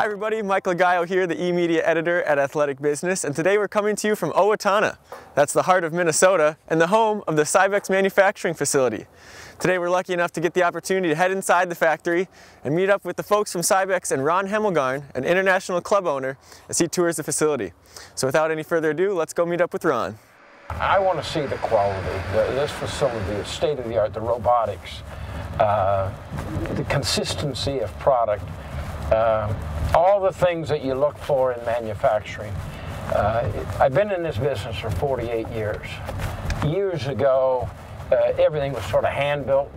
Hi everybody, Mike Lagayo here, the e-media editor at Athletic Business, and today we're coming to you from Owatonna. That's the heart of Minnesota and the home of the Cybex manufacturing facility. Today we're lucky enough to get the opportunity to head inside the factory and meet up with the folks from Cybex and Ron Hemmelgarn, an international club owner, as he tours the facility. So without any further ado, let's go meet up with Ron. I want to see the quality. This facility is state-of-the-art, the robotics, the consistency of product, all the things that you look for in manufacturing. I've been in this business for 48 years. Years ago, everything was sort of hand-built.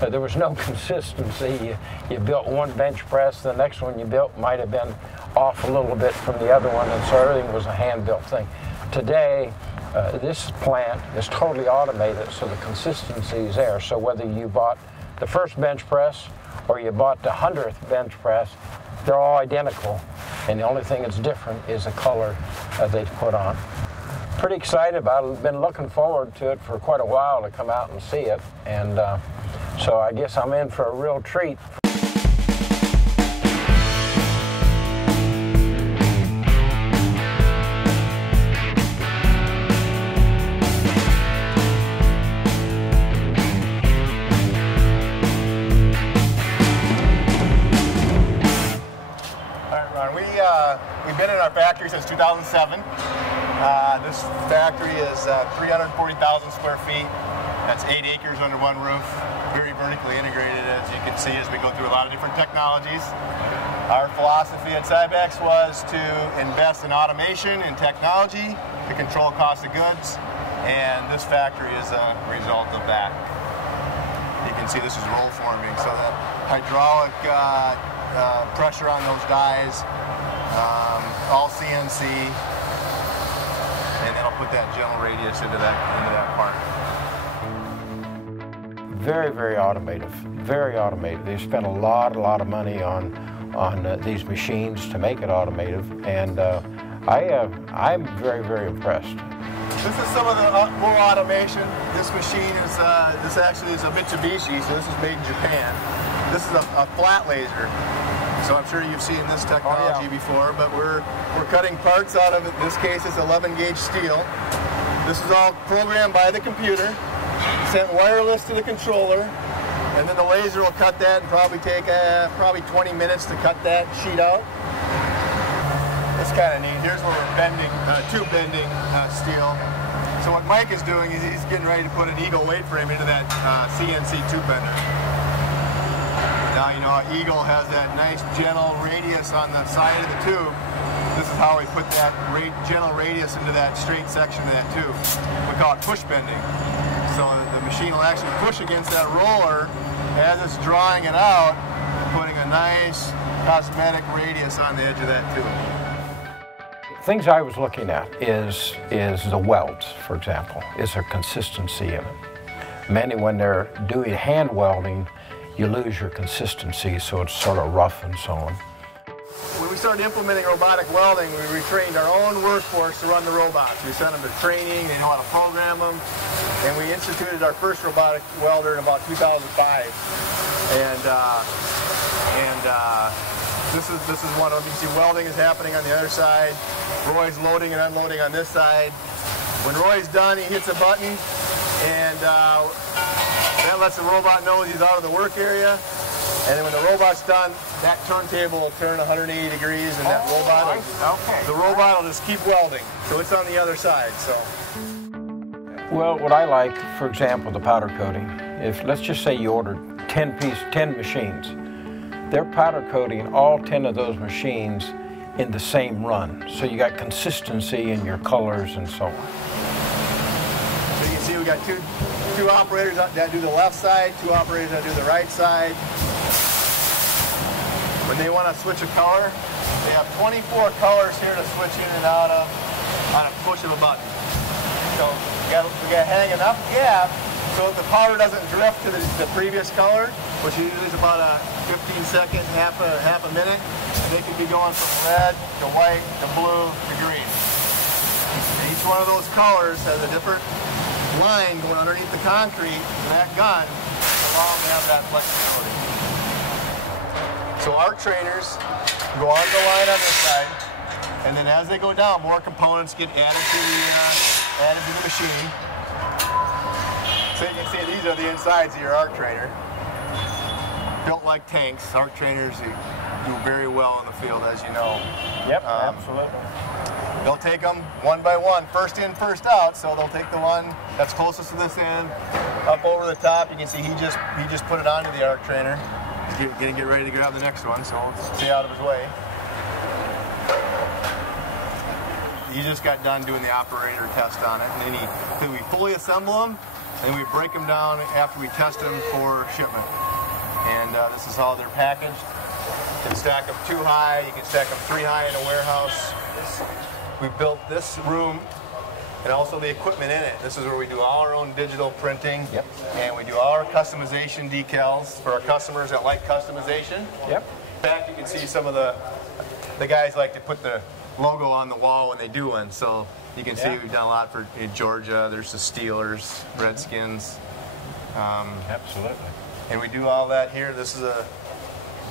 There was no consistency. You built one bench press, the next one you built might have been off a little bit from the other one, and so everything was a hand-built thing. Today, this plant is totally automated, so the consistency is there. So whether you bought the first bench press or you bought the 100th bench press, they're all identical, and the only thing that's different is the color that they've put on. Pretty excited about it. Been looking forward to it for quite a while to come out and see it, and so I guess I'm in for a real treat. We've been in our factory since 2007. This factory is 340,000 square feet. That's 8 acres under one roof. Very vertically integrated, as you can see, as we go through a lot of different technologies. Our philosophy at Cybex was to invest in automation and technology to control cost of goods, and this factory is a result of that. You can see this is roll forming, so the hydraulic pressure on those dies, all CNC, and it'll put that general radius into that part. Very, very automated. Very automated. They spent a lot of money on these machines to make it automated, and I'm very, very impressed. This is some of the more automation. This machine is this actually is a Mitsubishi, so this is made in Japan. This is a flat laser. So I'm sure you've seen this technology before, but we're cutting parts out of it. In this case, it's 11-gauge steel. This is all programmed by the computer, sent wireless to the controller, and then the laser will cut that and probably take probably 20 minutes to cut that sheet out. It's kind of neat. Here's where we're bending, tube bending steel. So what Mike is doing is he's getting ready to put an Eagle weight frame into that CNC tube bender. Now, you know, Eagle has that nice gentle radius on the side of the tube. This is how we put that gentle radius into that straight section of that tube. We call it push bending. So the machine will actually push against that roller as it's drawing it out, putting a nice cosmetic radius on the edge of that tube. Things I was looking at is the welds, for example. Is there consistency in it? Many, when they're doing hand welding, you lose your consistency, so it's sort of rough and so on. When we started implementing robotic welding, we retrained our own workforce to run the robots. We sent them to training, they know how to program them, and we instituted our first robotic welder in about 2005. This is one of them. You can see welding is happening on the other side. Roy's loading and unloading on this side. When Roy's done, he hits a button, and that lets the robot know he's out of the work area. And then when the robot's done, that turntable will turn 180 degrees, and that the robot will just keep welding. So it's on the other side. So. Well, what I like, for example, the powder coating. If let's just say you ordered 10 machines, they're powder coating all 10 of those machines in the same run. So you got consistency in your colors and so on. So you can see we got two operators that do the left side, two operators that do the right side. When they want to switch a color, they have 24 colors here to switch in and out of on a push of a button. So we got to hang enough gap so that the powder doesn't drift to the previous color, which usually is about a 15-second, half a minute. And they can be going from red to white to blue to green. And each one of those colors has a different line going underneath the concrete, and that gun allows them to have that flexibility. So arc trainers go on the line on this side, and then as they go down, more components get added to the machine. So you can see these are the insides of your arc trainer. Built like tanks. Arc trainers do very well in the field, as you know. Yep, absolutely. They'll take them one by one, first in, first out. So they'll take the one that's closest to this end, up over the top. You can see he just put it onto the arc trainer. He's gonna get ready to grab the next one, so let's stay out of his way. He just got done doing the operator test on it, and then we fully assemble them, and we break them down after we test them for shipment. And this is how they're packaged. You can stack them 2 high, you can stack them 3 high in a warehouse. We built this room and also the equipment in it. This is where we do all our own digital printing. Yep. And we do all our customization decals for our customers that like customization. Yep. In fact, you can see some of the guys like to put the logo on the wall when they do one. So you can see we've done a lot for Georgia. There's the Steelers, Redskins. Absolutely. And we do all that here. This is a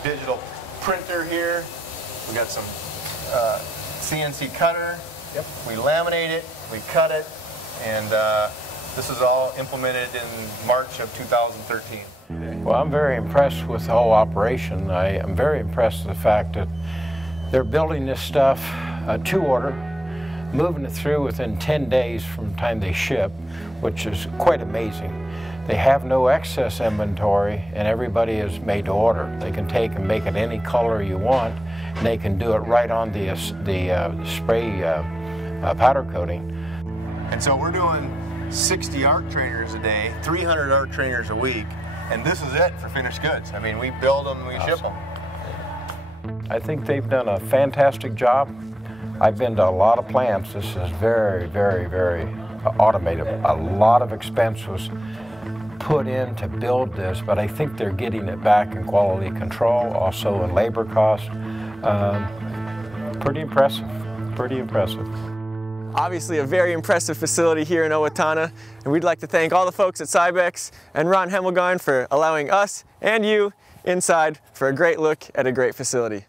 digital printer here. We got some CNC cutter. Yep. We laminate it, we cut it, and this is all implemented in March of 2013. Well, I'm very impressed with the whole operation. I am very impressed with the fact that they're building this stuff to order, moving it through within 10 days from the time they ship, which is quite amazing. They have no excess inventory, and everybody is made to order. They can take and make it any color you want, and they can do it right on the spray powder coating. And so we're doing 60 arc trainers a day, 300 arc trainers a week, and this is it for finished goods. I mean, we build them, we ship them. I think they've done a fantastic job. I've been to a lot of plants. This is very, very, very automated. A lot of expense was put in to build this, but I think they're getting it back in quality control, also in labor costs. Pretty impressive, pretty impressive. Obviously a very impressive facility here in Owatonna, and we'd like to thank all the folks at Cybex and Ron Hemmelgarn for allowing us and you inside for a great look at a great facility.